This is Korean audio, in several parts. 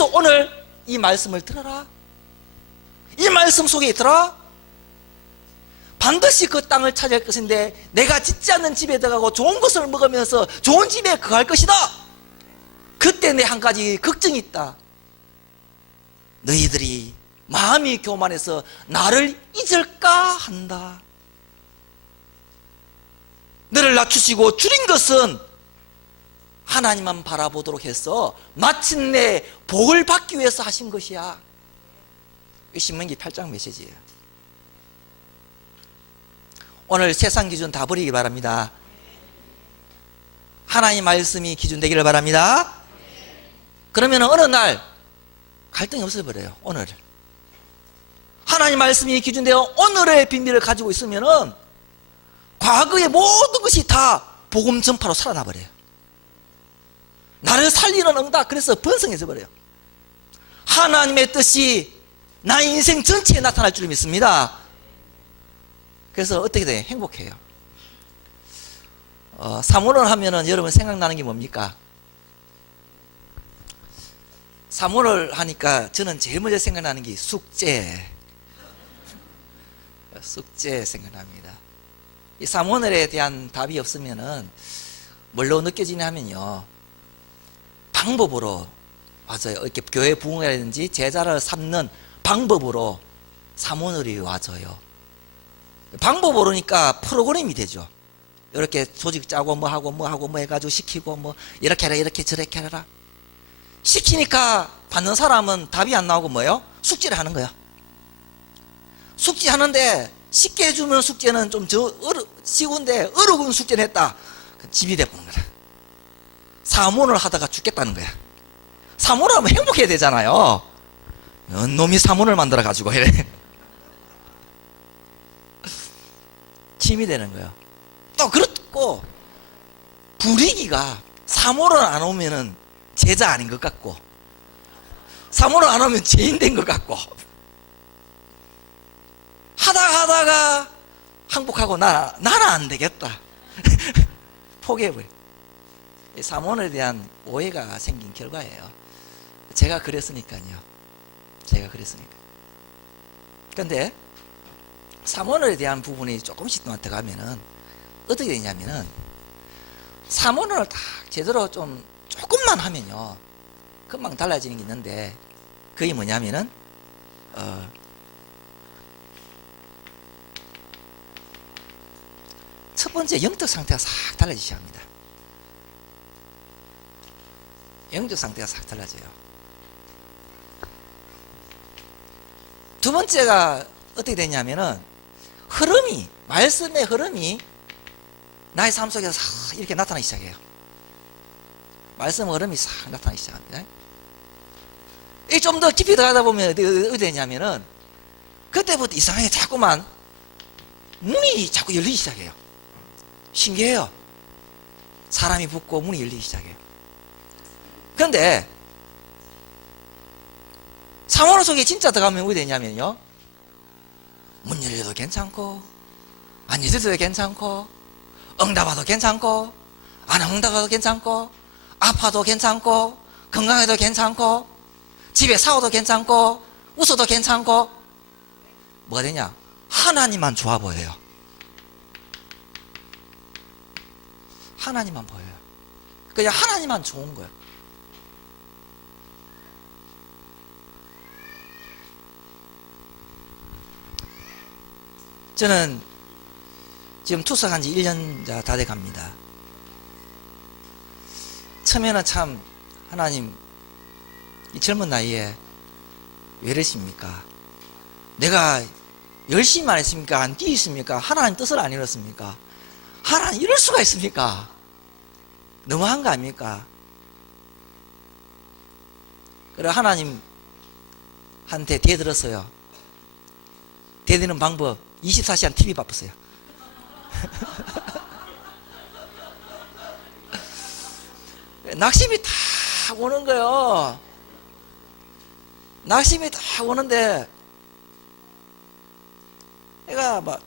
그래서 오늘 이 말씀을 들어라. 이 말씀 속에 있더라. 반드시 그 땅을 차지할 것인데 내가 짓지 않는 집에 들어가고 좋은 것을 먹으면서 좋은 집에 거할 것이다. 그때 내 한 가지 걱정이 있다. 너희들이 마음이 교만해서 나를 잊을까 한다. 너를 낮추시고 줄인 것은 하나님만 바라보도록 해서 마침내 복을 받기 위해서 하신 것이야. 이 신명기 8장 메시지예요. 오늘 세상 기준 다 버리기 바랍니다. 하나님 말씀이 기준 되기를 바랍니다. 그러면 어느 날 갈등이 없어버려요. 오늘 하나님 말씀이 기준되어 오늘의 비밀을 가지고 있으면 과거의 모든 것이 다 복음 전파로 살아나 버려요. 나를 살리는 응답, 그래서 번성해져 버려요. 하나님의 뜻이 나의 인생 전체에 나타날 줄 믿습니다. 그래서 어떻게 돼요? 행복해요. 사모를 하면은 여러분 생각나는 게 뭡니까? 사모를 하니까 저는 제일 먼저 생각나는 게 숙제. 숙제 생각납니다. 이 사모늘에 대한 답이 없으면은 뭘로 느껴지냐 하면요, 방법으로, 맞아요. 이렇게 교회 부흥이라든지 제자를 삼는 방법으로 사모늘이 와져요. 방법으로니까 프로그램이 되죠. 이렇게 조직 짜고 뭐 하고 해가지고 시키고 뭐 이렇게 해라 이렇게 저렇게 해라 시키니까 받는 사람은 답이 안 나오고 뭐예요? 숙제를 하는 거야. 숙제하는데 쉽게 해주면 숙제는 좀 쉬운데 어려운 숙제를 했다. 집이 되는 거야. 사모를 하다가 죽겠다는 거야. 사모를 하면 행복해야 되잖아요. 놈이 사모를 만들어 가지고 이래. 짐이 되는 거예요. 또 그렇고 분위기가 사모를 안 오면은 제자 아닌 것 같고 사모를 안 오면 죄인 된 것 같고 하다가 항복하고 나는 안 되겠다. 포기해버려. 사모에 대한 오해가 생긴 결과예요. 제가 그랬으니까요. 그런데 사모에 대한 부분이 조금씩 더 가면은 어떻게 되냐면은 사모를 딱 제대로 좀 조금만 하면요 금방 달라지는 게 있는데 그게 뭐냐면은 첫 번째 영적 상태가 싹 달라지기 시작합니다. 영적 상태가 싹 달라져요. 두 번째가 어떻게 되냐면은 말씀의 흐름이 나의 삶 속에서 싹 이렇게 나타나기 시작해요. 말씀의 흐름이 싹 나타나기 시작합니다. 이 좀 더 깊이 들어가다 보면 어떻게 되냐면은 그때부터 이상하게 자꾸만 문이 자꾸 열리기 시작해요. 신기해요. 사람이 붙고 문이 열리기 시작해요. 그런데 사모를 속에 진짜 들어가면 어떻게 되냐면요 문 열려도 괜찮고 안 열려도 괜찮고 응답하도 괜찮고 안 응답하도 괜찮고 아파도 괜찮고 건강해도 괜찮고 집에 싸워도 괜찮고 웃어도 괜찮고 뭐가 되냐? 하나님만 좋아 보여요. 하나님만 보여요. 그냥 하나님만 좋은 거예요. 저는 지금 투석한 지 1년 다 돼 갑니다. 처음에는 참 하나님 이 젊은 나이에 왜 이러십니까? 내가 열심히만 했습니까? 안 뛰었습니까? 하나님 뜻을 안 이뤘습니까? 하나님 이럴 수가 있습니까? 너무한 거 아닙니까? 그래 하나님한테 대들었어요. 대드는 방법 24시간 TV 바빴어요. 낙심이 다 오는 거예요. 낙심이 다 오는데 내가 막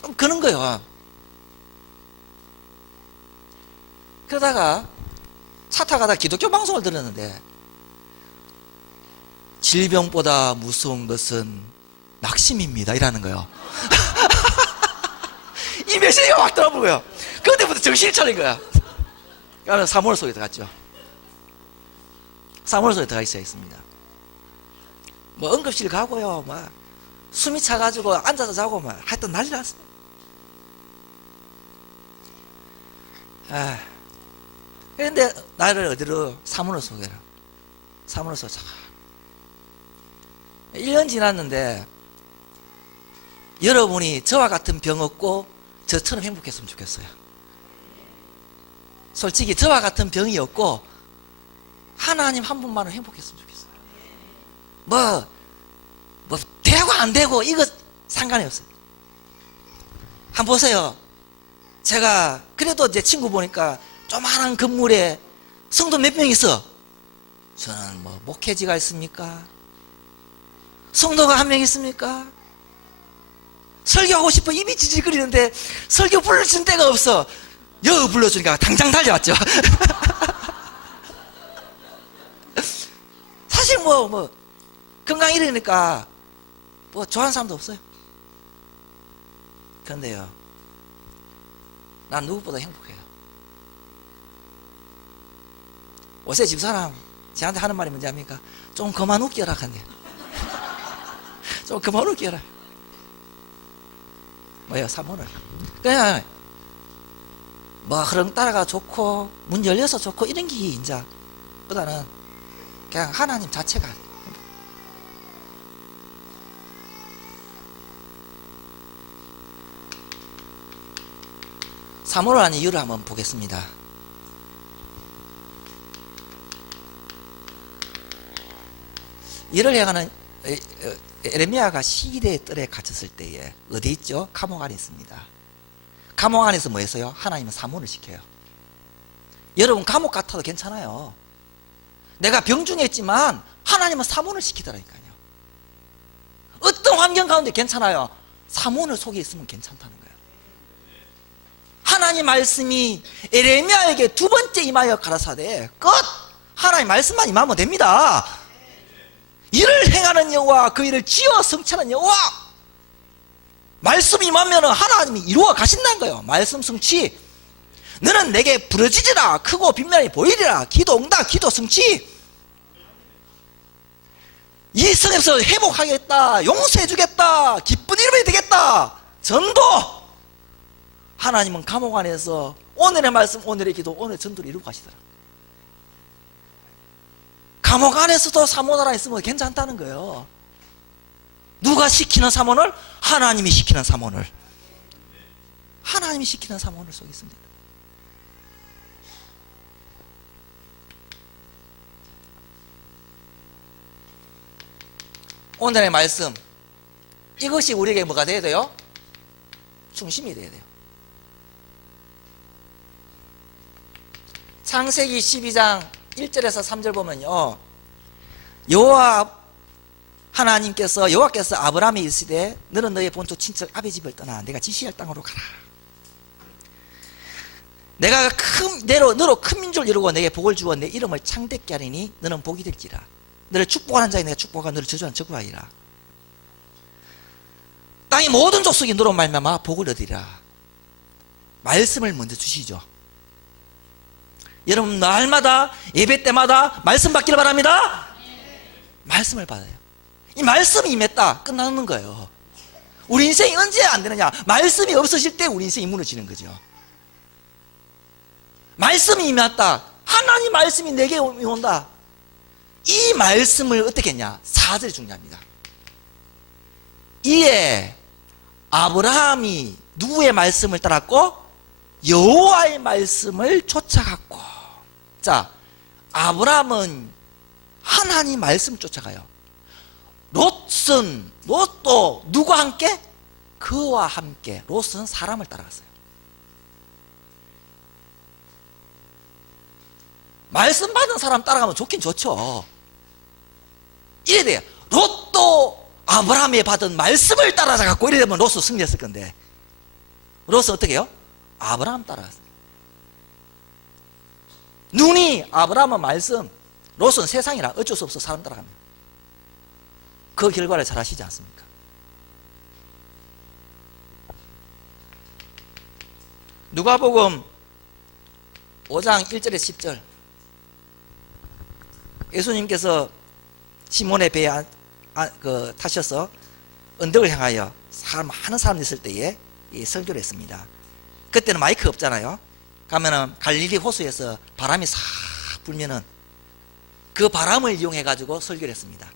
좀 그런 거예요. 그러다가 차 타가다 기독교 방송을 들었는데 질병보다 무서운 것은 낙심입니다 이라는 거예요. 이 메시지가 막 들어보고요. 그때부터 정신이 차린 거야. 그러니까 사모를 속에 들어갔죠. 사모를 속에 들어가 있어야 했습니다. 뭐 응급실 가고요, 막 숨이 차가지고 앉아서 자고 막 하여튼 난리 났습니다. 그런데 나를 어디로? 사모를 속에로. 사모를 속에. 1년 지났는데 여러분이 저와 같은 병 없고 저처럼 행복했으면 좋겠어요. 솔직히 저와 같은 병이 없고 하나님 한 분만은 행복했으면 좋겠어요. 뭐 되고 안 되고 이거 상관이 없어요. 한번 보세요. 제가 그래도 제 친구 보니까 조그마한 건물에 성도 몇 명 있어. 저는 뭐 목회지가 있습니까? 성도가 한 명 있습니까? 설교하고 싶어 입이 지질거리는데 설교 불러준 데가 없어. 여 불러주니까 당장 달려왔죠. 사실 뭐 건강 이러니까 뭐 좋아하는 사람도 없어요. 그런데요, 난 누구보다 행복해요. 요새 집사람 저한테 하는 말이 뭔지 압니까? 좀 그만 웃겨라 한대. 좀 그만 웃겨라. 뭐예요? 사모를. 그냥 뭐 흐름 따라가 좋고 문 열려서 좋고 이런 게 이제 보다는 그냥 하나님 자체가. 사모를 하는 이유를 한번 보겠습니다. 이를 향하는 에레미야가 시기의 뜰에 갇혔을 때에 어디 있죠? 감옥 안에 있습니다. 감옥 안에서 뭐 했어요? 하나님은 사모를 시켜요. 여러분 감옥 같아도 괜찮아요. 내가 병중에 있지만 하나님은 사모를 시키더라니까요. 어떤 환경 가운데 괜찮아요. 사모를 속에 있으면 괜찮다는 거예요. 하나님 말씀이 에레미야에게 두 번째 임하여 가라사대 끝! 하나님 말씀만 임하면 됩니다. 이를 행하는 여호와 그 일을 지어 성취하는 여호와. 말씀이 임하면 하나님이 이루어 가신다는 거예요. 말씀 성취. 너는 내게 부르짖으라 크고 빛나게 보이리라. 기도 응답 기도 성취. 이 성에서 회복하겠다, 용서해 주겠다, 기쁜 이름이 되겠다, 전도. 하나님은 감옥 안에서 오늘의 말씀 오늘의 기도 오늘의 전도를 이루고 가시더라. 감옥 안에서도 사모나라 있으면 괜찮다는 거예요. 누가 시키는 사모를? 하나님이 시키는 사모를. 하나님이 시키는 사모를 속에 있습니다. 오늘의 말씀, 이것이 우리에게 뭐가 돼야 돼요? 중심이 돼야 돼요. 창세기 12장 1절에서 3절 보면요, 여호와께서 아브라함에 이르시되 너는 너의 본토 친척 아비 집을 떠나 내가 지시할 땅으로 가라. 내가 너로 큰 민족을 이루고 내게 복을 주어 내 이름을 창대케 하리니 너는 복이 될지라. 너를 축복하는 자에 내가 축복하고 너를 저주하는 저주하리라. 땅의 모든 족속이 너로 말미암아 복을 얻으리라. 말씀을 먼저 주시죠. 여러분 날마다 예배 때마다 말씀 받기를 바랍니다. 말씀을 받아요. 이 말씀이 임했다 끝나는 거예요. 우리 인생이 언제 안 되느냐? 말씀이 없으실 때 우리 인생이 무너지는 거죠. 말씀이 임했다. 하나님 말씀이 내게 온다. 이 말씀을 어떻게 했냐? 4절이 중요합니다. 이에 아브라함이 누구의 말씀을 따랐고? 여호와의 말씀을 쫓아갔고. 자, 아브라함은 하나님 말씀 쫓아가요. 롯도 누구와 함께? 그와 함께. 롯은 사람을 따라갔어요. 말씀 받은 사람 따라가면 좋긴 좋죠. 이래 돼요. 롯도 아브라함이 받은 말씀을 따라가고 이래 되면 롯은 승리했을 건데, 롯은 어떻게 해요? 아브라함 따라갔어요. 눈이 아브라함은 말씀, 롯은 세상이라 어쩔 수 없어 사람 따라갑니다. 그 결과를 잘 아시지 않습니까? 누가복음 5장 1절에서 10절. 예수님께서 시몬의 배에 타셔서 언덕을 향하여 많은 사람이 있을 때에 설교를 했습니다. 그때는 마이크 없잖아요. 가면은 갈릴리 호수에서 바람이 싹 불면은 그 바람을 이용해 가지고 설교를 했습니다.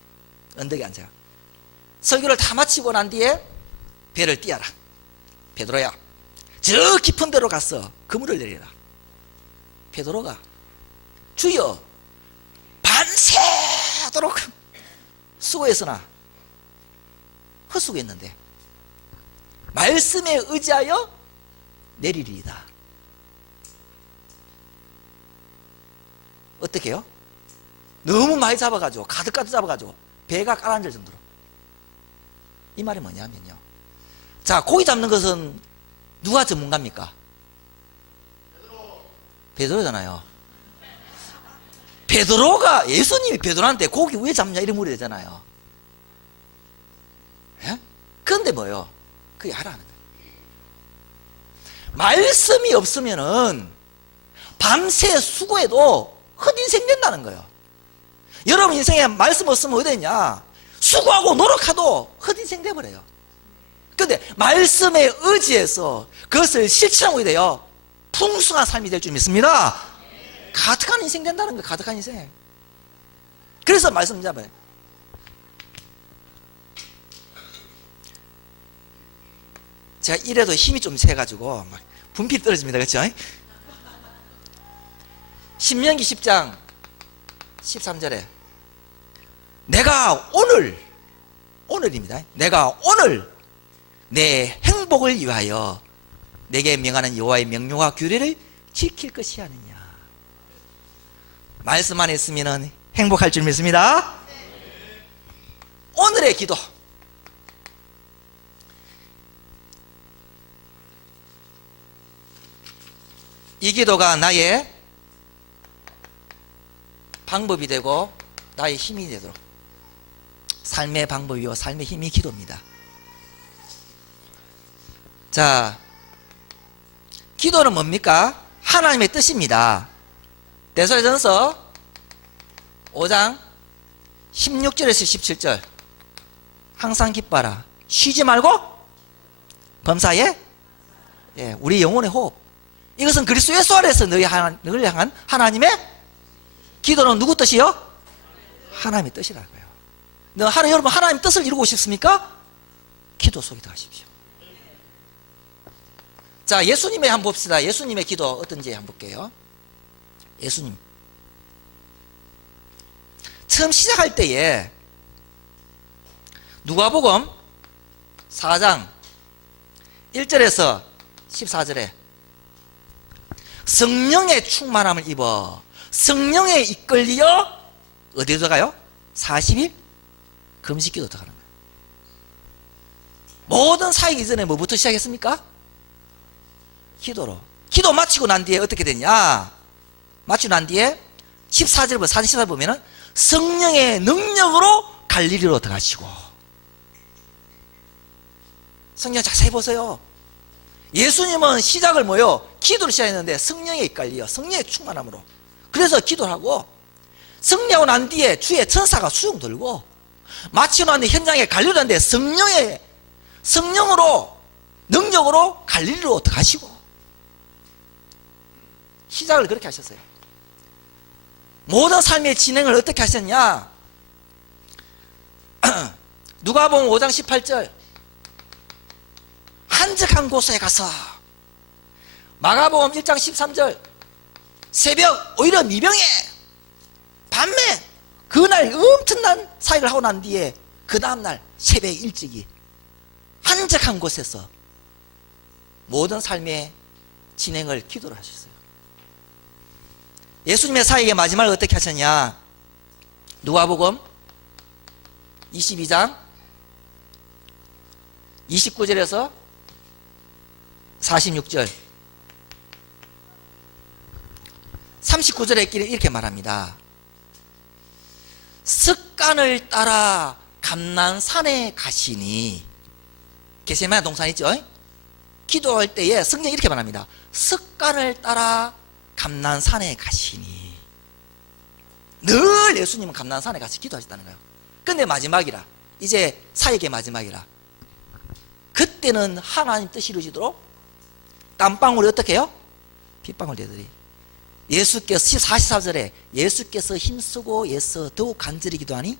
언덕에 앉아. 설교를 다 마치고 난 뒤에 배를 띄어라. 베드로야, 저 깊은 데로 가서 그물을 내리라. 베드로가 주여 밤새도록 수고했으나 헛수고했는데 말씀에 의지하여 내리리이다. 어떻게 해요? 너무 많이 잡아가지고 가득 잡아가지고 배가 가라앉을 정도로. 이 말이 뭐냐면요, 자, 고기 잡는 것은 누가 전문가입니까? 베드로잖아요. 베드로가, 예수님이 베드로한테 고기 왜 잡냐 이런 물이 되잖아요. 예? 그런데 뭐요? 그게 하라는 거예요. 말씀이 없으면은 밤새 수고해도 헛인생 된다는 거예요. 여러분 인생에 말씀 없으면 어디 있냐? 수고하고 노력해도 헛인생 돼버려요. 그런데 말씀에 의지해서 그것을 실천하고 돼요. 풍성한 삶이 될 줄 믿습니다. 가득한 인생 된다는 거예요. 가득한 인생. 그래서 말씀 잡아요. 제가 이래도 힘이 좀 세가지고 막 분필 떨어집니다. 그렇죠? 신명기 10장 13절에 내가 오늘입니다. 내가 오늘 내 행복을 위하여 내게 명하는 여호와의 명령과 규례를 지킬 것이 아니냐. 말씀 안에 있으면 행복할 줄 믿습니다. 오늘의 기도. 이 기도가 나의 방법이 되고 나의 힘이 되도록, 삶의 방법이요 삶의 힘이 기도입니다. 자, 기도는 뭡니까? 하나님의 뜻입니다. 데살로니가전서 5장 16절에서 17절. 항상 기뻐하라, 쉬지 말고 범사에, 우리 영혼의 호흡. 이것은 그리스도 예수 안에서 너를 향한 하나님의 기도는 누구 뜻이요? 하나님의 뜻이라고요. 여러분 하나님 뜻을 이루고 싶습니까? 기도 속에 들어가십시오. 자, 예수님의 한번 봅시다. 예수님의 기도 어떤지 한번 볼게요. 예수님 처음 시작할 때에 누가복음 4장 1절에서 14절에 성령의 충만함을 입어 성령에 이끌려 어디로 들어가요? 40일 금식기도 들어가는 거예요. 모든 사역 이전에 뭐부터 시작했습니까? 기도로. 기도 마치고 난 뒤에 어떻게 되냐? 마치고 난 뒤에 14절, 44절 보면은 성령의 능력으로 갈릴리로 들어가시고. 성경 자세히 보세요. 예수님은 시작을 뭐요? 기도를 시작했는데 성령에 이끌려 성령의 충만함으로. 그래서 기도를 하고 승리하고 난 뒤에 주의 천사가 수용 들고 마치고 난 뒤에 현장에 갈릴리로 하는데 성령으로 능력으로 갈릴리로 들어가시고. 시작을 그렇게 하셨어요. 모든 삶의 진행을 어떻게 하셨냐? 누가복음 5장 18절 한적한 곳에 가서, 마가복음 1장 13절 새벽 오히려 미병에 밤에 그날 엄청난 사역을 하고 난 뒤에 그 다음날 새벽 일찍이 한적한 곳에서 모든 삶의 진행을 기도를 하셨어요. 예수님의 사역의 마지막을 어떻게 하셨냐? 누가복음 22장 29절에서 46절 39절에 이렇게 말합니다. 습관을 따라 감난산에 가시니. 겟세마네 동산 있죠? 기도할 때에 성경이 이렇게 말합니다. 습관을 따라 감난산에 가시니. 늘 예수님은 감난산에 가서 기도하셨다는 거예요. 근데 마지막이라, 이제 사역의 마지막이라, 그때는 하나님 뜻이 이루어지도록 땀방울이 어떻게 해요? 빗방울 되더니 예수께서 44절에 예수께서 힘쓰고 애써 더욱 간절히 기도하니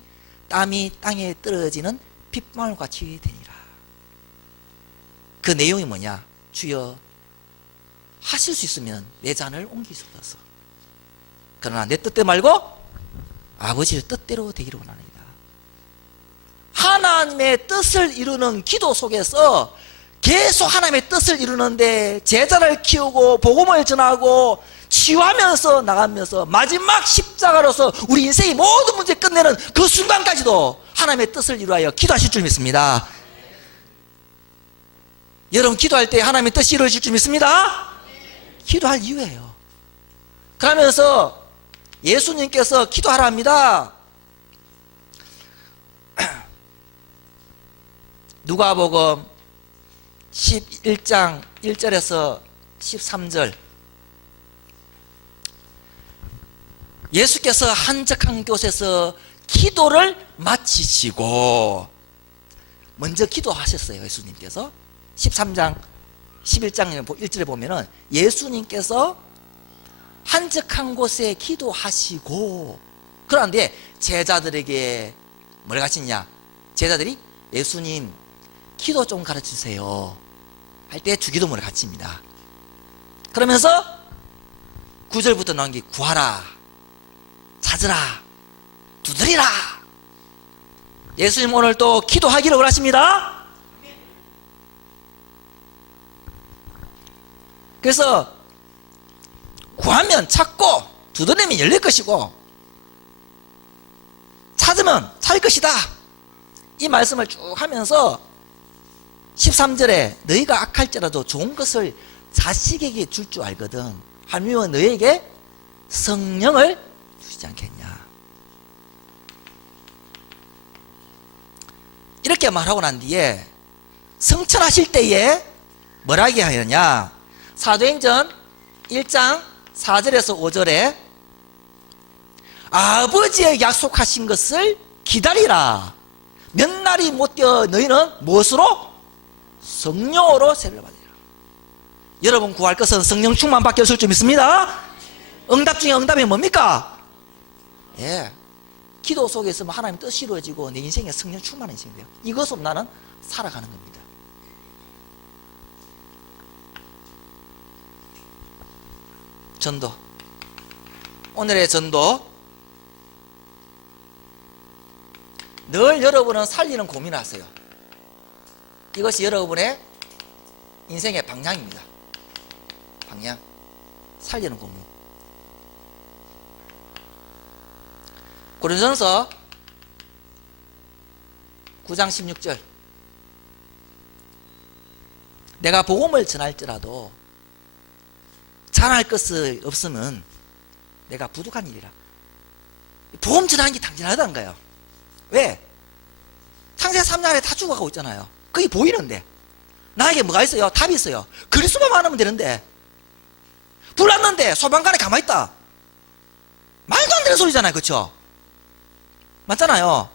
땀이 땅에 떨어지는 빗방울같이 되니라. 그 내용이 뭐냐? 주여 하실 수 있으면 내 잔을 옮기소서. 그러나 내 뜻대로 말고 아버지의 뜻대로 되기를 원합니다. 하나님의 뜻을 이루는 기도 속에서 계속 하나님의 뜻을 이루는데 제자를 키우고 복음을 전하고 치유하면서 나가면서 마지막 십자가로서 우리 인생의 모든 문제 끝내는 그 순간까지도 하나님의 뜻을 이루하여 기도하실 줄 믿습니다. 여러분 기도할 때 하나님의 뜻이 이루어질 줄 믿습니다. 기도할 이유예요. 그러면서 예수님께서 기도하라 합니다. 누가복음 11장 1절에서 13절, 예수께서 한적한 곳에서 기도를 마치시고 먼저 기도하셨어요. 예수님께서 13장 11장 1절에 보면은 예수님께서 한적한 곳에 기도하시고, 그런데 제자들에게 뭐라고 하시냐? 제자들이 예수님 기도 좀 가르쳐주세요 할 때 주기도문을 가르칩니다. 그러면서 9절부터 나온 게 구하라, 찾으라, 두드리라. 예수님 오늘 또 기도하기를 원하십니다. 그래서 구하면 찾고 두드리면 열릴 것이고 찾으면 찾을 것이다. 이 말씀을 쭉 하면서 13절에 너희가 악할지라도 좋은 것을 자식에게 줄 줄 알거든 하물며 너희에게 성령을 주시지 않겠냐. 이렇게 말하고 난 뒤에 성천하실 때에 뭐라고 하느냐? 사도행전 1장 4절에서 5절에 아버지의 약속하신 것을 기다리라. 몇 날이 못 되어 너희는 무엇으로? 성령으로 세례를 받으리라. 여러분 구할 것은 성령 충만밖에 없을 줄 믿습니다. 응답 중에 응답이 뭡니까? 예, 기도 속에 있으면 하나님 뜻이 이루어지고 내 인생에 성령 충만한 인생이 돼요. 이것으로 나는 살아가는 겁니다. 전도, 오늘의 전도, 늘 여러분은 살리는 고민을 하세요. 이것이 여러분의 인생의 방향입니다. 방향, 살리는 고민. 고린도전서 9장 16절, 내가 복음을 전할지라도 잘할 것이 없으면 내가 부족한 일이라. 복음 전하는 게 당연하다는 거예요. 왜? 창세기 3장 안에 다 죽어가고 있잖아요. 그게 보이는데 나에게 뭐가 있어요? 답이 있어요. 그리스도만 많으면 되는데, 불 났는데 소방관에 가만히 있다. 말도 안 되는 소리잖아요. 그렇죠? 맞잖아요.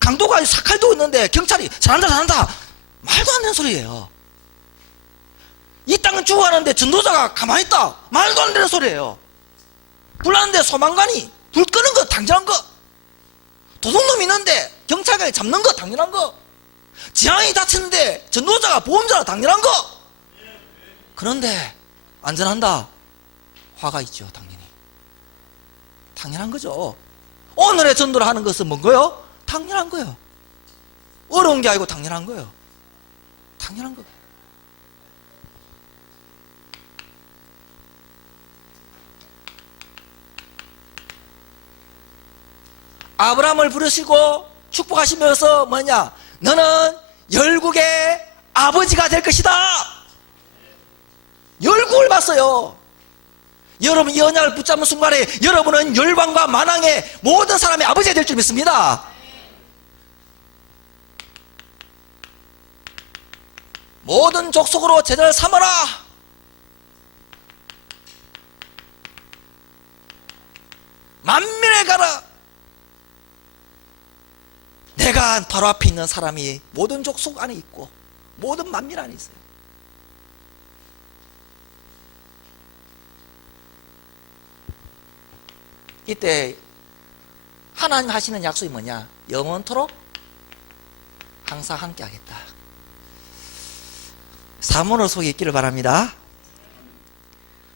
강도가 사칼도 있는데 경찰이 잘한다 말도 안 되는 소리예요. 이 땅은 죽어가는데 전도자가 가만히 있다. 말도 안 되는 소리예요. 불 났는데 소방관이 불 끄는 거 당연한 거, 도둑놈 있는데 경찰관이 잡는 거 당연한 거, 지향이 다쳤는데 전도자가 보험자라 당연한 거. 그런데 안전한다, 화가 있죠. 당연한 거죠. 오늘의 전도를 하는 것은 뭔가요? 당연한 거예요. 어려운 게 아니고 당연한 거예요. 당연한 거. 아브라함을 부르시고 축복하시면서 뭐냐? 너는 열국의 아버지가 될 것이다. 열국을 봤어요. 여러분 이 언약을 붙잡는 순간에 여러분은 열방과 만왕의 모든 사람의 아버지가 될 줄 믿습니다. 모든 족속으로 제자를 삼아라. 만민에 가라. 내가 바로 앞에 있는 사람이 모든 족속 안에 있고 모든 만민 안에 있어요. 이때 하나님 하시는 약속이 뭐냐? 영원토록 항상 함께 하겠다. 사모노 속에 있기를 바랍니다.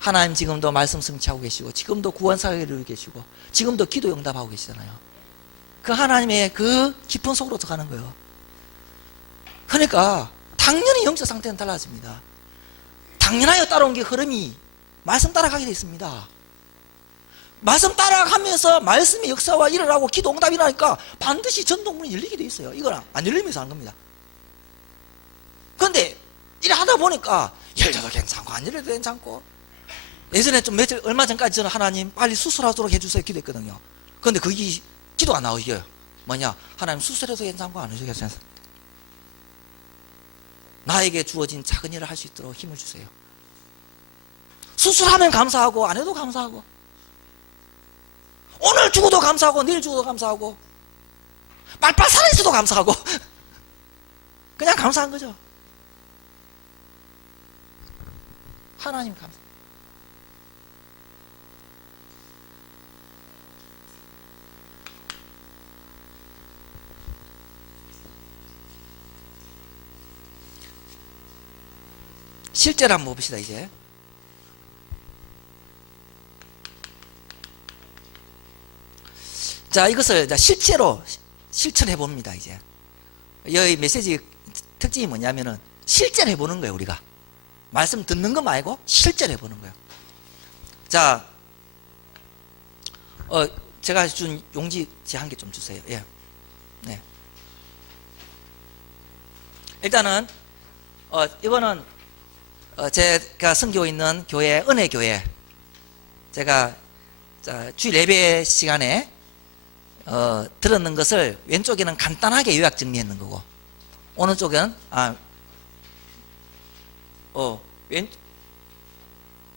하나님 지금도 말씀 성취하고 계시고, 지금도 구원사역을 이루고 계시고, 지금도 기도 응답하고 계시잖아요. 그 하나님의 그 깊은 속으로 들어가는 거예요. 그러니까 당연히 영적 상태는 달라집니다. 당연하여 따라온 게 흐름이 말씀 따라가게 되어 있습니다. 말씀 따라가면서 말씀의 역사와 일어나고 기도 응답이 나니까 반드시 전동문이 열리게 되어 있어요. 이거는 안 열리면서 하는 겁니다. 그런데 이래 하다 보니까 열려도 괜찮고 안 열려도 괜찮고, 예전에 좀 며칠 얼마 전까지 저는 하나님 빨리 수술하도록 해주세요 기도했거든요. 그런데 그게 기도가 나오죠. 뭐냐? 하나님 수술해도 괜찮고 안 해도 괜찮습니다. 나에게 주어진 작은 일을 할 수 있도록 힘을 주세요. 수술하면 감사하고 안 해도 감사하고, 오늘 죽어도 감사하고 내일 죽어도 감사하고, 빨빨 살아있어도 감사하고 그냥 감사한 거죠. 하나님 감사. 실제로 한번 봅시다. 이제 자, 이것을 실제로 실천해 봅니다. 이제 이 메시지 특징이 뭐냐면은 실제로 해보는 거예요. 우리가 말씀 듣는 거 말고 실제로 해보는 거예요. 자, 제가 준 용지 제 한 개 좀 주세요. 예, 네. 일단은 이거는 제가 섬기고 있는 교회, 은혜교회, 제가 주일 예배 시간에 들었는 것을 왼쪽에는 간단하게 요약 정리했는 거고, 오른쪽은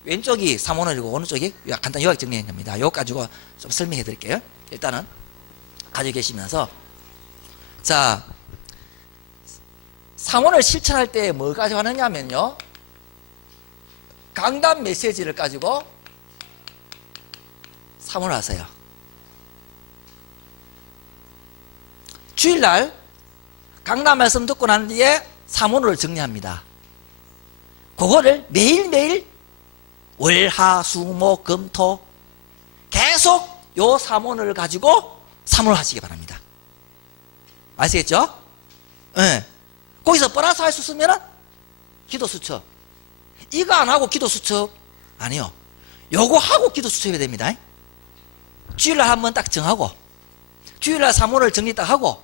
왼쪽이 사모널이고 오른쪽이 간단 요약 정리한 겁니다. 요거 가지고 좀 설명해 드릴게요. 일단은 가지고 계시면서, 자, 사모를 실천할 때 뭘 가지고 하느냐면요, 강단 메시지를 가지고 사모를 하세요. 주일날 강단 말씀 듣고 난 뒤에 사모를 정리합니다. 그거를 매일매일 월화수목금토 계속 요 사모를 가지고 사모를 하시기 바랍니다. 아시겠죠? 네. 거기서 플러스 할 수 있으면 기도 수첩, 이거 안 하고 기도 수첩 아니요, 요거 하고 기도 수첩이 됩니다. 주일날 한번 딱 정하고, 주일날 사모를 정리 딱 하고,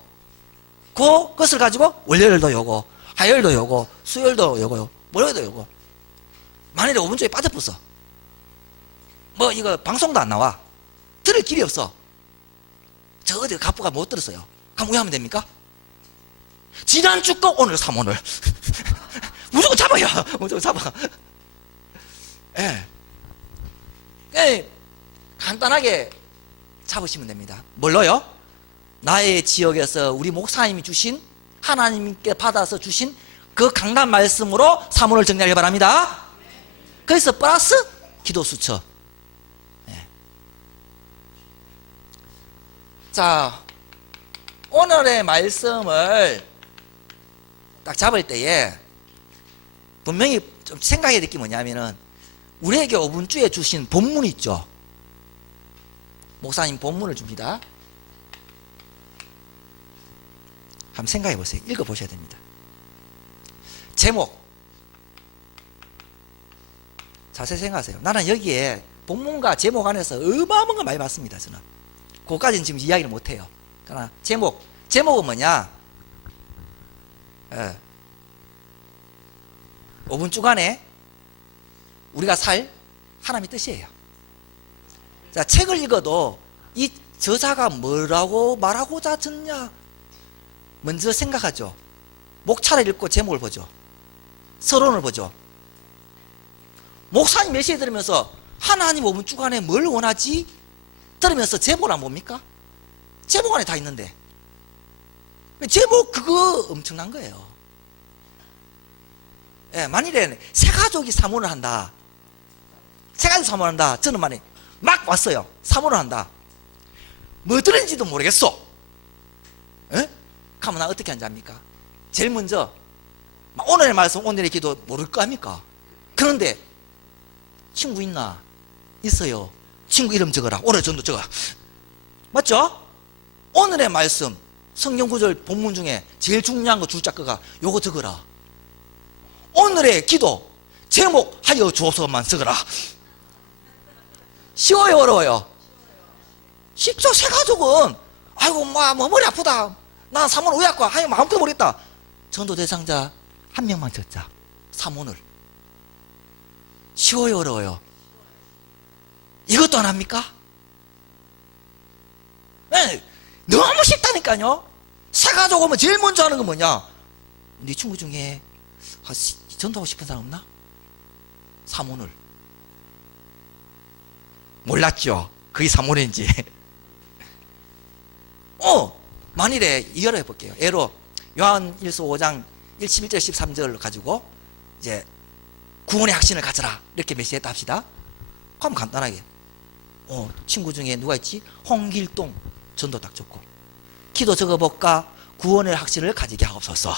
그것을 가지고 월요일도 요거, 화요일도 요거, 수요일도 요거, 목요일도 요거. 만일에 5분 쪽에 빠져버렸어, 뭐 이거 방송도 안 나와, 들을 길이 없어, 저 어디 갑부가 못 들었어요. 그럼 왜 하면 됩니까? 지난주 거 오늘 사모를 무조건 잡아요. 무조건 잡아. 예. 예. 간단하게 잡으시면 됩니다. 뭘로요? 나의 지역에서 우리 목사님이 주신, 하나님께 받아서 주신 그 강단 말씀으로 사모를 정리하기 바랍니다. 그래서 플러스 기도 수첩. 예. 자, 오늘의 말씀을 딱 잡을 때에 분명히 좀 생각해야 될 게 뭐냐면은, 우리에게 5분주에 주신 본문 있죠. 목사님 본문을 줍니다. 한번 생각해 보세요. 읽어 보셔야 됩니다. 제목 자세히 생각하세요. 나는 여기에 본문과 제목 안에서 어마어마한 걸 많이 봤습니다. 저는 그거까지는 지금 이야기를 못해요. 그러나 제목은 뭐냐? 5분 주간에 우리가 살 하나님의 뜻이에요. 자, 책을 읽어도 이 저자가 뭐라고 말하고자 했냐 먼저 생각하죠. 목차를 읽고 제목을 보죠. 서론을 보죠. 목사님 메시지 들으면서 하나님 5분 주간에 뭘 원하지? 들으면서 제목은 안 봅니까? 제목 안에 다 있는데 제목 그거 엄청난 거예요. 예, 만일에 새 가족이 사모를 한다, 새 가족 사모를 한다, 저는 만약에 막 왔어요. 사모를 한다. 뭐 들은지도 모르겠어. 예? 그러면 나 어떻게 하는지 압니까? 제일 먼저 오늘의 말씀 오늘의 기도 모를 거 아닙니까? 그런데 친구 있나? 있어요. 친구 이름 적어라. 오늘 전도 적어. 맞죠? 오늘의 말씀 성경 구절 본문 중에 제일 중요한 거 줄자 거가 요거 적어라. 오늘의 기도 제목 하여 주옵소서만 적어라. 쉬워요, 어려워요? 쉽죠. 새 가족은 아이고 뭐 머리 아프다, 나 사모는 왜 할까 하여 마음껏 모르겠다. 전도 대상자 한 명만 적자. 사모를. 쉬워요, 어려워요? 이것도 안 합니까? 네, 너무 쉽다니까요. 새 가족 오면 제일 먼저 하는 건 뭐냐? 네 친구 중에 전도하고 싶은 사람 없나? 사모를. 몰랐죠? 그게 사모인지. 만일에 이해를 해볼게요. 예로 요한일서 5장 11절 13절을 가지고 이제 구원의 확신을 가져라 이렇게 메시지했다 합시다. 그럼 간단하게 친구 중에 누가 있지? 홍길동 전도 딱 적고 기도 적어볼까? 구원의 확신을 가지게 하옵소서.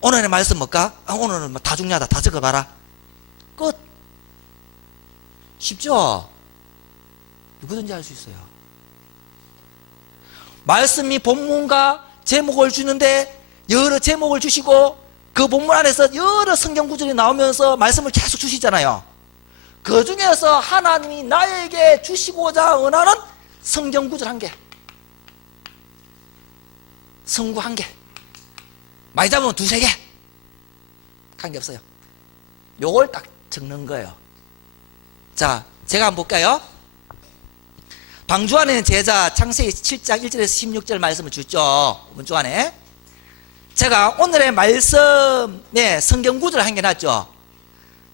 오늘의 말씀 뭘까? 오늘은 다 중요하다. 다 적어봐라. 끝. 쉽죠? 누구든지 할 수 있어요. 말씀이 본문과 제목을 주는데 여러 제목을 주시고 그 본문 안에서 여러 성경 구절이 나오면서 말씀을 계속 주시잖아요. 그 중에서 하나님이 나에게 주시고자 원하는 성경 구절 1개, 성구 1개, 많이 잡으면 2, 3개, 관계없어요. 요걸 딱 적는 거예요. 자, 제가 한번 볼까요? 방주 안에는 제자 창세기 7장 1절에서 16절 말씀을 주죠. 문주 안에 제가 오늘의 말씀에 성경 구절 한 개 놨죠.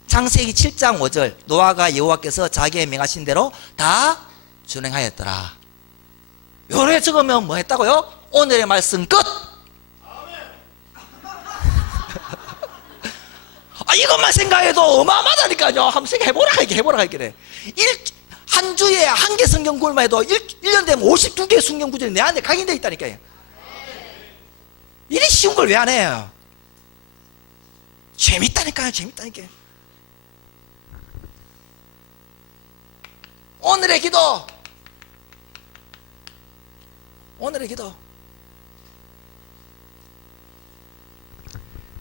창세기 7장 5절 노아가 여호와께서 자기의 명하신 대로 다 준행하였더라. 요래 적으면 뭐 했다고요? 오늘의 말씀 끝. 이것만 생각해도 어마어마하다니까요. 한번 생각해보라 해보라 이게. 한 주에 1개 성경 구절만 해도 1년 되면 52개 성경 구절이 내 안에 각인되어 있다니까요. 이리 쉬운 걸 왜 안 해요? 재밌다니까요. 재밌다니까요. 오늘의 기도. 오늘의 기도.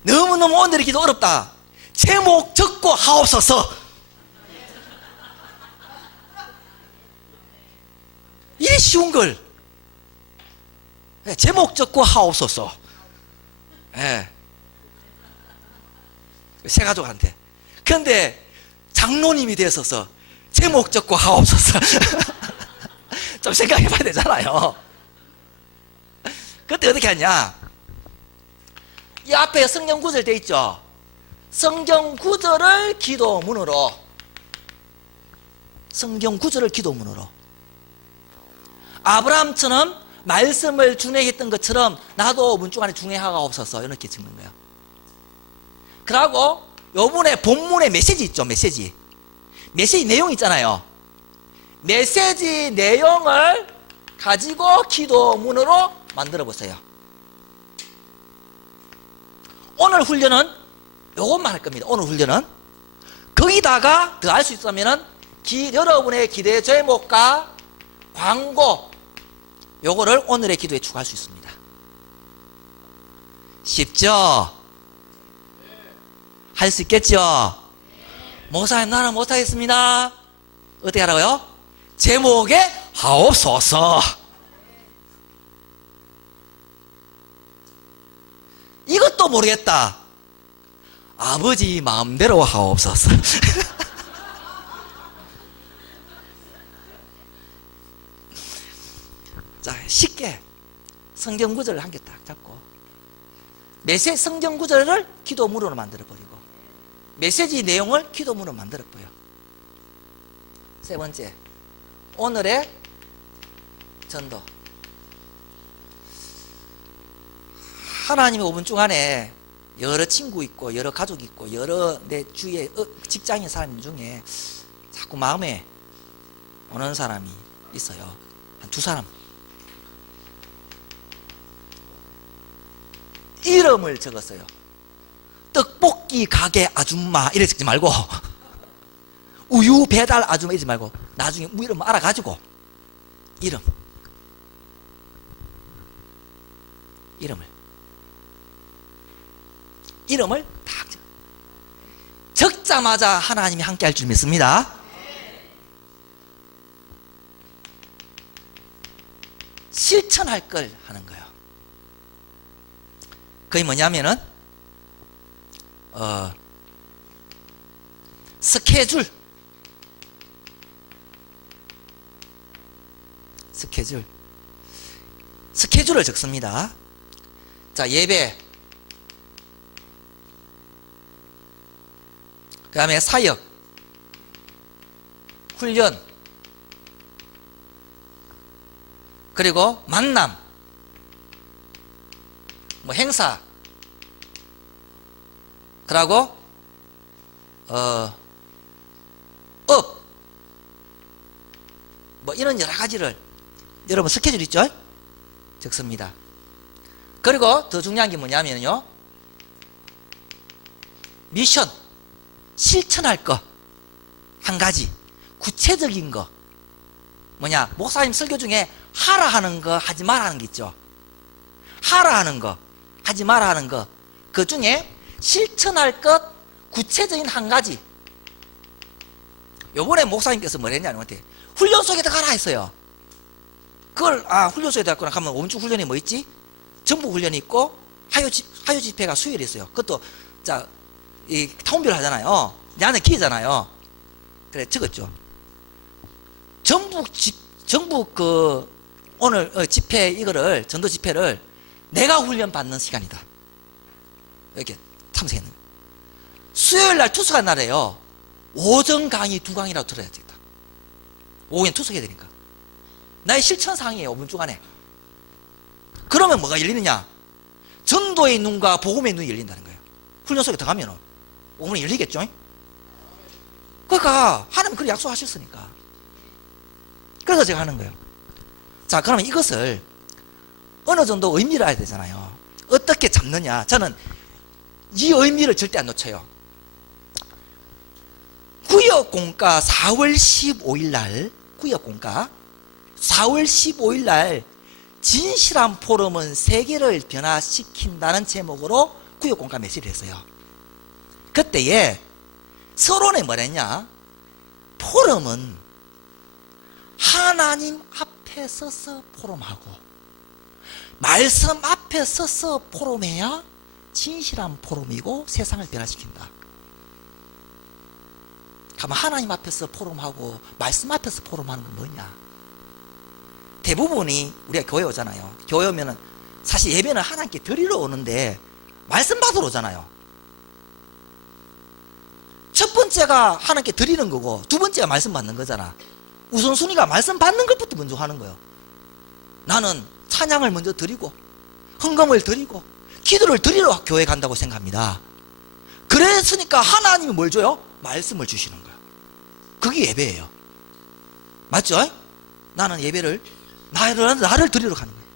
너무너무 오늘의 기도 어렵다. 제목 적고 하옵소서. 이게 쉬운 걸. 제목 적고 하옵소서. 새 가족한테. 그런데 장로님이 되어서 제목 적고 하옵소서. 좀 생각해 봐야 되잖아요. 그때 어떻게 하냐? 이 앞에 성경 구절 돼 있죠? 성경 구절을 기도문으로. 성경 구절을 기도문으로. 아브라함처럼 말씀을 준행했던 것처럼 나도 문중안에 준행하옵소서 이렇게 적는 거예요. 그러고 요번에 본문에 메시지 있죠. 메시지 내용 있잖아요. 메시지 내용을 가지고 기도문으로 만들어 보세요. 오늘 훈련은 요것만 할 겁니다. 오늘 훈련은 거기다가 더 할 수 있다면 여러분의 기대 제목과 광고 요거를 오늘의 기도에 추가할 수 있습니다. 쉽죠? 할 수 있겠죠? 목사님 나는 못하겠습니다. 어떻게 하라고요? 제목에 하옵소서. 이것도 모르겠다. 아버지 마음대로 하옵소서. 자, 쉽게 성경 구절을 1개 딱 잡고 메시지 성경 구절을 기도문으로 만들어버리고 메시지 내용을 기도문으로 만들어버려요. 세 번째, 오늘의 전도. 하나님의 5분 중 안에 여러 친구 있고 여러 가족 있고 여러 내 주위에 직장인 사람 중에 자꾸 마음에 오는 사람이 있어요. 한 두 사람. 이름을 적었어요. 떡볶이 가게 아줌마 이래 적지 말고 우유 배달 아줌마 이러지 말고 나중에 이름 알아가지고 이름을 딱 적자마자 하나님이 함께 할 줄 믿습니다. 실천할 걸 하는 거예요. 그게 뭐냐면은 스케줄을 적습니다. 자, 예배, 그 다음에 사역, 훈련, 그리고 만남, 뭐 행사, 그리고 업, 뭐 이런 여러 가지를 여러분 스케줄 있죠? 적습니다. 그리고 더 중요한 게 뭐냐면요, 미션, 실천할 거 한 가지 구체적인 거 뭐냐, 목사님 설교 중에 하라 하는 거 하지 마라 하는 게 있죠. 하라 하는 거 하지 마라 하는 거, 그 중에 실천할 것 구체적인 한 가지. 요번에 목사님께서 뭐 했냐면 훈련소에 들어가라 했어요. 그걸 훈련소에 들어가거나 가면 5주 훈련이 뭐 있지? 전부 훈련이 있고 하요 집회가 수요일에 있어요. 그것도 이 타운별 하잖아요. 내 안에 기회잖아요. 그래 적었죠. 전북 그 오늘 집회 이거를 전도 집회를 내가 훈련 받는 시간이다. 이렇게 참석했는 거예요. 수요일 날 투숙한 날에요. 오전 강의 2강이라도 들어야 되겠다. 오후엔 투숙해야 되니까. 나의 실천 사항이에요. 5분 중 안에. 그러면 뭐가 열리느냐? 전도의 눈과 복음의 눈이 열린다는 거예요. 훈련 속에 들어가면 5분이 열리겠죠? 그러니까 하나님 그렇게 약속하셨으니까. 그래서 제가 하는 거예요. 자, 그러면 이것을 어느 정도 의미를 알아야 되잖아요. 어떻게 잡느냐? 저는 이 의미를 절대 안 놓쳐요. 구역공가 4월 15일 날, 구역공가 4월 15일 날 진실한 포럼은 세계를 변화시킨다는 제목으로 구역공가 메시지를 했어요. 그때에 서론에 뭐랬냐? 포럼은 하나님 앞에 서서 포럼하고 말씀 앞에 서서 포럼해야 진실한 포럼이고 세상을 변화시킨다. 그러면 하나님 앞에서 포럼하고 말씀 앞에서 포럼하는 건 뭐냐? 대부분이 우리가 교회 오잖아요. 교회 오면은 사실 예배는 하나님께 드리러 오는데 말씀 받으러 오잖아요. 첫 번째가 하나님께 드리는 거고 두 번째가 말씀 받는 거잖아. 우선순위가 말씀 받는 것부터 먼저 하는 거예요. 나는 찬양을 먼저 드리고 헌금을 드리고 기도를 드리러 교회 간다고 생각합니다. 그랬으니까 하나님이 뭘 줘요? 말씀을 주시는 거예요. 그게 예배예요. 맞죠? 나는 예배를 나를 드리러 가는 거예요.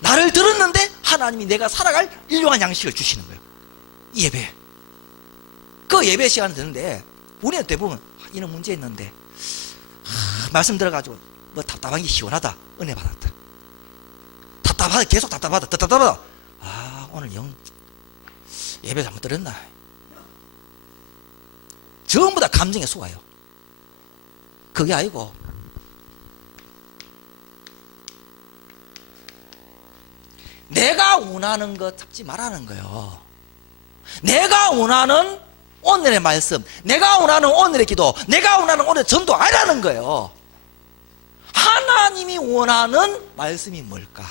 나를 들었는데 하나님이 내가 살아갈 일용한 양식을 주시는 거예요. 이 예배. 그 예배 시간을 듣는데 우리는 대부분 이런 문제 있는데 말씀 들어가지고 뭐 답답한 게 시원하다. 은혜 받았다. 답답하다. 계속 답답하다. 오늘 예배 잘못 들었나? 전부 다 감정에 속아요. 그게 아니고 내가 원하는 거 잡지 말라는 거예요. 내가 원하는 오늘의 말씀, 내가 원하는 오늘의 기도, 내가 원하는 오늘의 전도 아니라는 거예요. 하나님이 원하는 말씀이 뭘까?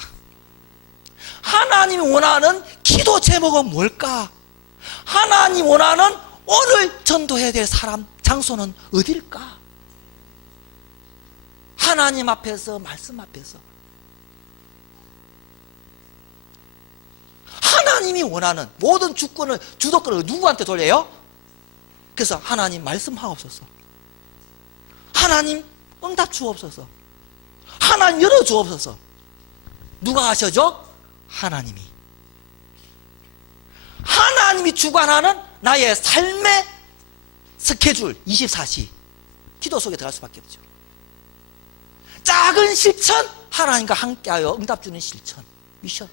하나님이 원하는 기도 제목은 뭘까? 하나님 원하는 오늘 전도해야 될 사람, 장소는 어딜까? 하나님 앞에서, 말씀 앞에서. 하나님이 원하는 모든 주권을, 주도권을 누구한테 돌려요? 그래서 하나님 말씀하옵소서. 하나님 응답 주옵소서. 하나님 열어 주옵소서. 누가 하셔죠? 하나님이. 하나님이 주관하는 나의 삶의 스케줄 24시 기도 속에 들어갈 수밖에 없죠. 작은 실천, 하나님과 함께하여 응답 주는 실천, 미션.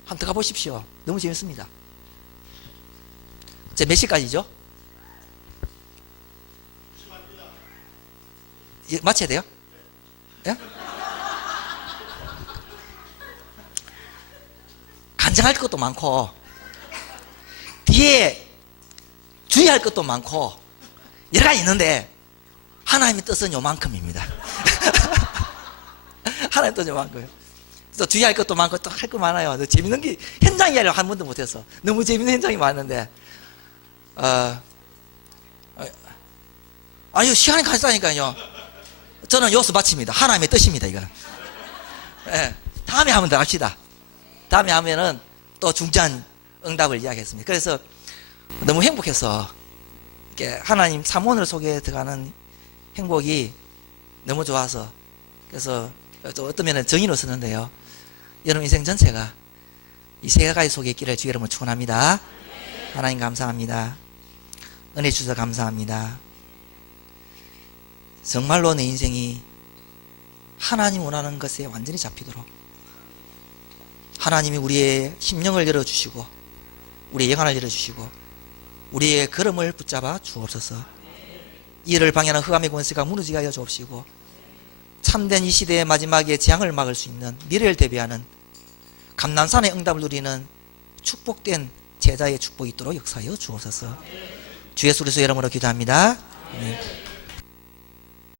한번 들어가 보십시오. 너무 재밌습니다. 이제 몇 시까지죠? 예, 마쳐야 돼요? 예? 간증할 것도 많고 뒤에 주의할 것도 많고 여러 가지 있는데 하나님의 뜻은 요만큼입니다. 하나님의 뜻은 요만큼이에요. 또 주의할 것도 많고 또 할 거 많아요. 재밌는 게 현장 이야기를 한 번도 못해서 너무 재밌는 현장이 많은데 아니 시간이 가시다니까요. 저는 여기서 마칩니다. 하나님의 뜻입니다. 이거는. 네, 다음에 한번 더 합시다. 다음에 하면은 또 중요한 응답을 이야기했습니다. 그래서 너무 행복해서 이렇게 하나님 삼원을 속에 들어가는 행복이 너무 좋아서 그래서 또 어떤 면은 정의로 쓰는데요. 여러분 인생 전체가 이 세 가지 속에 있기를 주의 이름으로 축원합니다. 하나님 감사합니다. 은혜 주셔서 감사합니다. 정말로 내 인생이 하나님 원하는 것에 완전히 잡히도록 하나님이 우리의 심령을 열어주시고 우리의 영안을 열어주시고 우리의 걸음을 붙잡아 주옵소서. 이를 방해하는 흑암의 권세가 무너지게 하여 주옵시고 참된 이 시대의 마지막에 재앙을 막을 수 있는 미래를 대비하는 감난산의 응답을 누리는 축복된 제자의 축복이 있도록 역사하여 주옵소서. 주 예수 그리스도의 이름으로 기도합니다. 아멘.